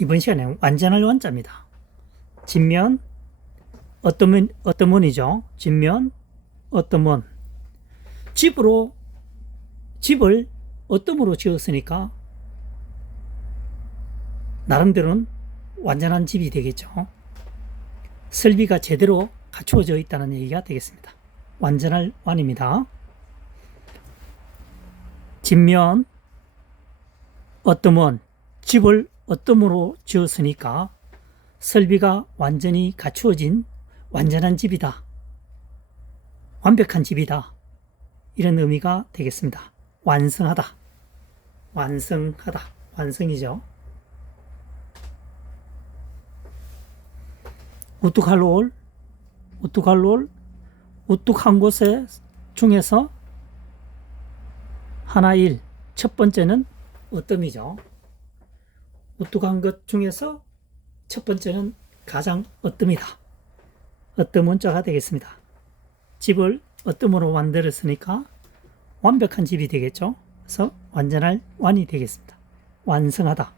이번 시간에 완전할 완자입니다. 진면 어떤 면 어떤 문이죠? 진면 어떤 문 집으로 집을 어떤으로 지었으니까 나름대로는 완전한 집이 되겠죠. 설비가 제대로 갖추어져 있다는 얘기가 되겠습니다. 완전할 완입니다. 진면 어떠면 집을 어떠므로 지었으니까 설비가 완전히 갖추어진 완전한 집이다. 완벽한 집이다. 이런 의미가 되겠습니다. 완성하다. 완성하다. 완성이죠. 우뚝할롤, 우뚝할롤, 우뚝한 곳에 중에서 하나 일, 첫 번째는 어뜸이죠. 우뚝한 것 중에서 첫 번째는 가장 어뜸이다. 어뜸 원자가 되겠습니다. 집을 어뜸으로 만들었으니까 완벽한 집이 되겠죠. 그래서 완전할 완이 되겠습니다. 완성하다.